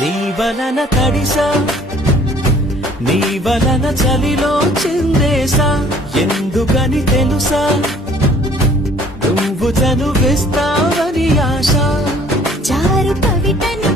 నీ వలన తడిసా, నీ వలన చలిలో చిందేసా. ఎందుకని తెలుసా, నువ్వు చనువిస్తావని ఆశ. చారు పవిటని